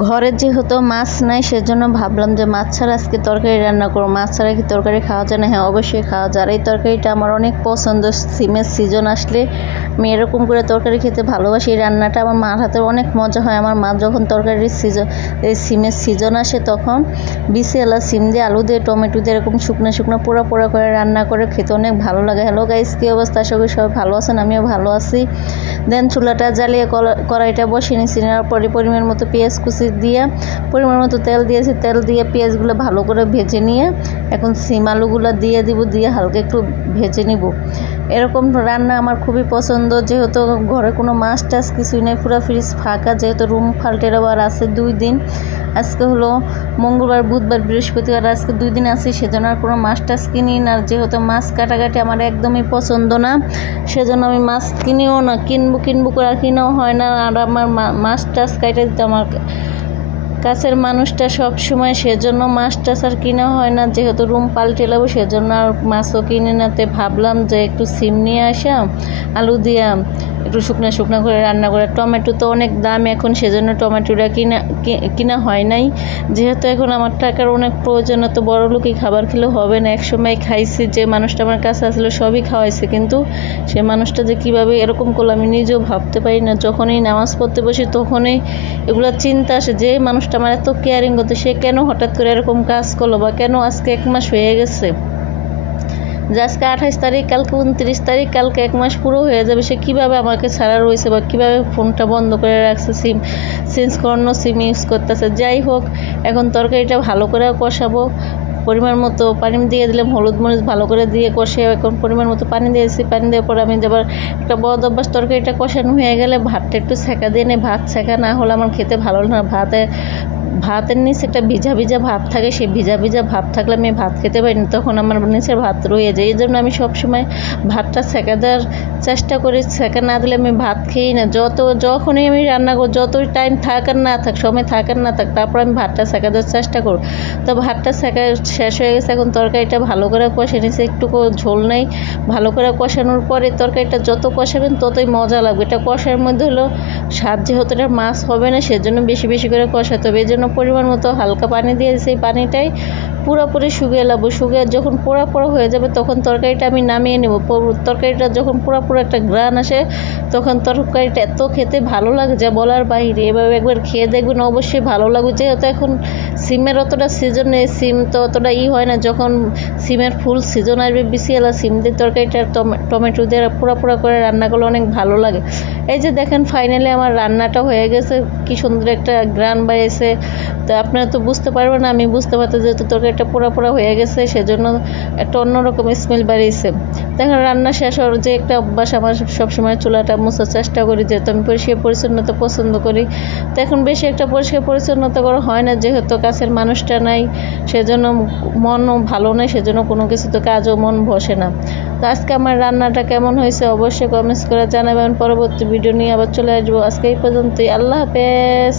ঘরে যেহেতু মাছ নাই সেজন্য ভাবলাম যে মাছ ছাড়া আজকে তরকারি রান্না করবো। মাছ ছাড়া কি তরকারি খাওয়া যায় না? হ্যাঁ, অবশ্যই খাওয়া যায়। আর এই তরকারিটা আমার অনেক পছন্দ। সিমের সিজন আসলে আমি এরকম করে তরকারি খেতে ভালোবাসি। এই রান্নাটা আমার মার হাতে অনেক মজা হয়। আমার মা যখন তরকারির সিজন, এই সিমের সিজন আসে তখন বিসিএলা সিম দিয়ে, আলু দিয়ে, টমেটো দিয়ে এরকম শুকনো শুকনো পোড়া পোড়া করে রান্না করে খেতে অনেক ভালো লাগে। হ্যালো গাইস, কী অবস্থা? আশা করি সবাই ভালো আছেন, আমিও ভালো আছি। দেন চুলাটা জ্বালিয়ে কড়াইটা বসিয়ে নিয়েছি। নেওয়ার পরে পরিমাণ মতো পেঁয়াজ কুচি দিয়ে, পরিমাণ মতো তেল দিয়েছি। তেল দিয়ে পেঁয়াজগুলো ভালো করে ভেজে নিয়ে এখন সিম আলুগুলো দিয়ে দিব, দিয়ে হালকা একটু ভেজে নিব। এরকম রান্না আমার খুবই পছন্দ। যেহেতু ঘরে কোনো মাছ টাছ কিছুই নেই, পুরো ফ্রিজ ফাঁকা, যেহেতু রুম ফাল্টের আবার আছে 2 দিন। আজকে হলো মঙ্গলবার, বুধবার, বৃহস্পতিবার, আজকে 2 দিন আছে, সেজন্য আর কোনো মাছ টাছ কিনি না। যেহেতু মাছ কাটাকাটি আমার একদমই পছন্দ না, সেজন্য আমি মাছ কিনিও না। কিনবো করে আর কিনাও হয় না। আর আমার মাছ টাছ কাটা দিতে আমার কাছের মানুষটা সব সময়, সেজন্য মাছ টাছ আর কিনা হয় না। যেহেতু রুম পাল্টে নেবো সেজন্য আর মাছও কিনে নাতে ভাবলাম যে একটু সিম নিয়ে আসা, আলু দিয়া একটু শুকনো শুকনো করে রান্না করে। টমেটো তো অনেক দাম এখন, সেজন্য টমেটোটা কিনা হয় নাই। যেহেতু এখন আমার টাকার অনেক প্রয়োজন, তো বড় লোকই খাবার খেলেও হবে না। একসময় খাইছি, যে মানুষটা আমার কাছে আসলে সবই খাওয়াইছে, কিন্তু সে মানুষটা যে কীভাবে এরকম করলো আমি নিজেও ভাবতে পারি না। যখনই নামাজ পড়তে বসি তখনই এগুলো চিন্তা আসে, যে মানুষটা আমার এত কেয়ারিং করতো, সে কেন হঠাৎ করে এরকম কাজ করলো, বা কেন আজকে 1 মাস হয়ে গেছে, যে আজকে 28 তারিখ, কালকে 29 তারিখ, কালকে 1 মাস পুরো হয়ে যাবে। সে কীভাবে আমাকে ছাড়া রয়েছে, বা কীভাবে ফোনটা বন্ধ করে রাখছে, সিম চেঞ্জ করানো সিম ইউজ করতেছে। যাই হোক, এখন তরকারিটা ভালো করে কষাবো। পরিমাণ মতো পানি দিয়ে দিলাম, হলুদ মরিচ ভালো করে দিয়ে কষে এখন পরিমাণ মতো পানি দিয়েছি। পানি দেওয়ার পর আমি আবার একটা বদ অভ্যাস, তরকারিটা কষানো হয়ে গেলে ভাতটা একটু সেঁকা দিয়ে নিই। ভাত সেঁকা না হলে আমার খেতে ভালো না। ভাতের নিচে একটা ভিজা ভিজা ভাব থাকে, সেই ভিজা ভিজা ভাব থাকলে আমি ভাত খেতে পারি না, তখন আমার নিচের ভাত রয়ে যায়। এই জন্য আমি সবসময় ভাতটা সেঁকা দেওয়ার চেষ্টা করি। সেঁকা না দিলে আমি ভাত খেয়েই না। যখনই আমি রান্না করি, যতই টাইম থাক আর না থাক, সময় থাক আর না থাক, তারপর আমি ভাতটা সেঁকা দেওয়ার চেষ্টা করব। তো ভাতটা সেঁকা শেষ হয়ে গেছে। এখন তরকারিটা ভালো করে কষে নিয়েছি, একটু ঝোল নেই। ভালো করে কষানোর পরে তরকারিটা যত কষাবেন ততই মজা লাগবে। এটা কষার মধ্যে হলো স্বাদ, যেহেতু এটা মাছ হবে না সেজন্য বেশি বেশি করে কষাতে হবে। এই জন্য পরিমাণ মতো হালকা পানি দিয়ে সেই পানিটাই পুরোপুরি শুকিয়ে নেবো। শুকিয়ে যখন পোড়া পোড়া হয়ে যাবে তখন তরকারিটা আমি নামিয়ে নেব। তরকারিটা যখন পুরো একটা গ্রান আসে তখন তরকারিটা এত খেতে ভালো লাগে যা বলার বাইরে। এভাবে একবার খেয়ে দেখবেন, অবশ্যই ভালো লাগবে। যেহেতু এখন সিমের অতটা সিজন নেই, সিম তো অতটা হয় না। যখন সিমের ফুল সিজন আসবে, বিসিএলা সিম দিয়ে তরকারিটা টমেটো দিয়ে পোড়া পোড়া করে রান্না করলে অনেক ভালো লাগে। এই যে দেখেন, ফাইনালি আমার রান্নাটা হয়ে গেছে, কি সুন্দর একটা গ্রান বেরিয়েছে। তো আপনারা তো বুঝতে পারবেন না, আমি বুঝতে পারতাম, যেহেতু তরকারিটা পোড়া পোড়া হয়ে গেছে সেজন্য একটা অন্যরকম স্মেল বেরিয়েছে। দেখেন রান্না শেষ হওয়ার যে একটা অভ্যাস আমার, সবসময় চুলাটা মোছার চেষ্টা করি, যেহেতু আমি পরিষ্কার পরিচ্ছন্নতা পছন্দ করি। তো এখন বেশি একটা পরিষ্কার পরিচ্ছন্নতা করা হয় না, যেহেতু কাছের মানুষটা নাই, সেজন্য মনও ভালো নেই, সেজন্য কোনো কিছুতে কাজও মন বসে না। তো আজকে আমার রান্নাটা কেমন হয়েছে অবশ্যই কমেন্টস করে জানাবেন। পরবর্তী ভিডিও নিয়ে আবার চলে আসবো। আজকে এই পর্যন্তই, আল্লাহ হাফেজ।